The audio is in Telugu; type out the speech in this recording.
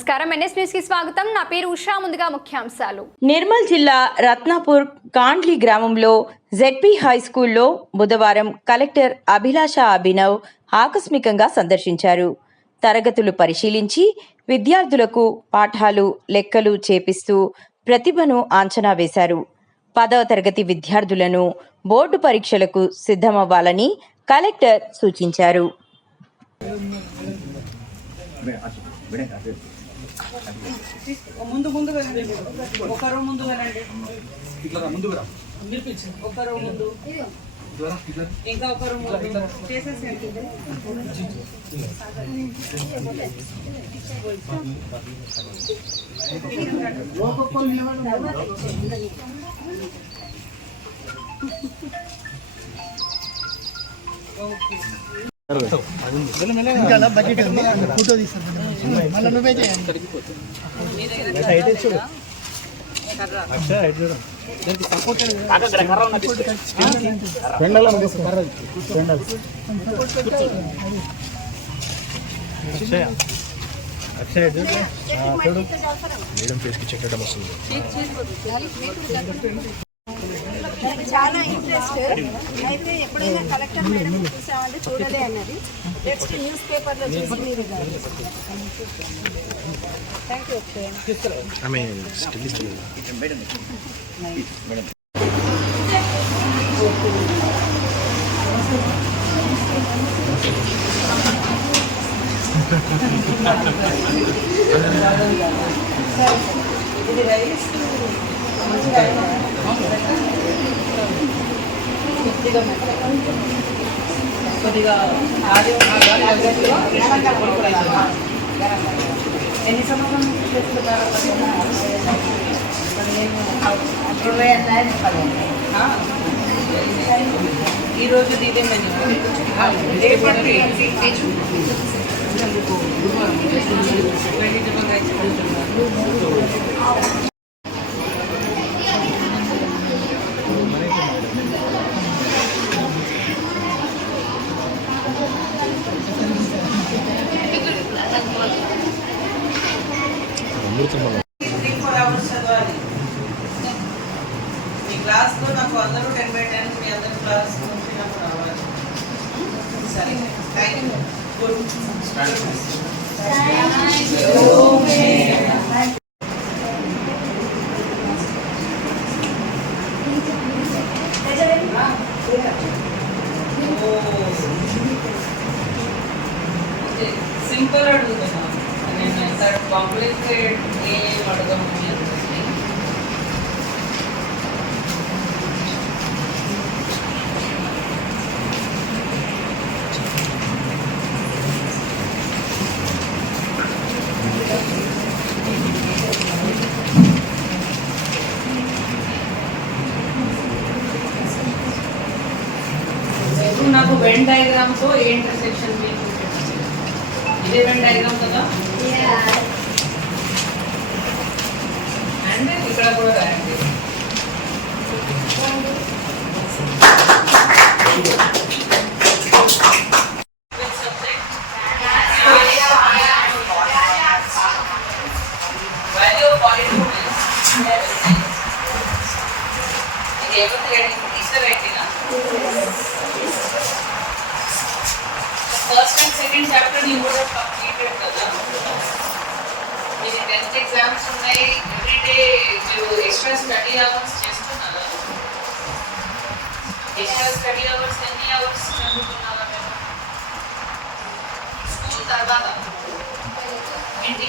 నమస్కారం, ఎన్ఎస్ న్యూస్ కి స్వాగతం. నా పేరు ఉషా. ముందుగా ముఖ్యాంశాలు. నిర్మల్ జిల్లా రత్నాపూర్ కాండ్లి గ్రామంలో జెడ్పీ హై స్కూల్లో బుధవారం కలెక్టర్ అభిలాష అభినవ్ ఆకస్మికంగా సందర్శించారు. తరగతులు పరిశీలించి విద్యార్థులకు పాఠాలు, లెక్కలు చేపిస్తూ ప్రతిభను అంచనా వేశారు. 10వ తరగతి విద్యార్థులను బోర్డు పరీక్షలకు సిద్ధమవ్వాలని కలెక్టర్ సూచించారు. ముందు వెళ్ళండి, ఒకరు ముందు వెళ్ళండి, ఒకరు ముందు, ఇంకా ఒకరు ముందు చేసేసేయండి. బడ్జెట్ ఫోటో తీస్తారు మళ్ళీ నువ్వే చేయండి. మేడం ఫేస్కి చెక్కడం వస్తుంది. చాలా ఇంట్రెస్ట్ అయితే ఎప్పుడైనా కలెక్టర్ మేడం చూసామంటే చూడలే అన్నది. నెక్స్ట్ న్యూస్ పేపర్లో చూసి మీరు థ్యాంక్ యూ. ఆమె స్టిల్ ఇది రైస్ కొద్దిగా ఎన్ని సంవత్సరం ఈరోజు ఇదే మెన్యూ. అమృతం 3-4 hours చదవాలి. మీ క్లాస్లో నాకు అందరూ 10/10 మీ అందరి క్లాస్ వచ్చినప్పుడు రావాలి. సరే, థ్యాంక్ యూ. గుడ్. సింపుల్ అడుగుతున్నాను నేను, ఎంత కాంప్లికేటెడ్ ఏం అడగను. ఇప్పుడు నాకు వెన్ డయాగ్రామ్తో ఏ ఇంటర్సెక్షన్ మీకు ఇదే వెన్ డయాగ్రామ్ కదా, అండ్ ఇక్కడ కూడా రాయండి. వాల్యూ ఆఫ్ పాలినోమియల్స్ ఇది ఏమంటే ఈస్టర్ రైటింగా. First and second chapter you would have completed కదా. మీకు 10th ఎగ్జామ్స్ ఉన్నాయి. ఎవ్రీడే మీరు ఎక్స్ట్రా స్టడీ అవర్స్ చేస్తున్నారా? ఎక్స్ట్రా స్టడీ అవర్స్ ఎన్ని అవర్స్ చదువుతున్నారా మీరు స్కూల్ తర్వాత? ఏంటి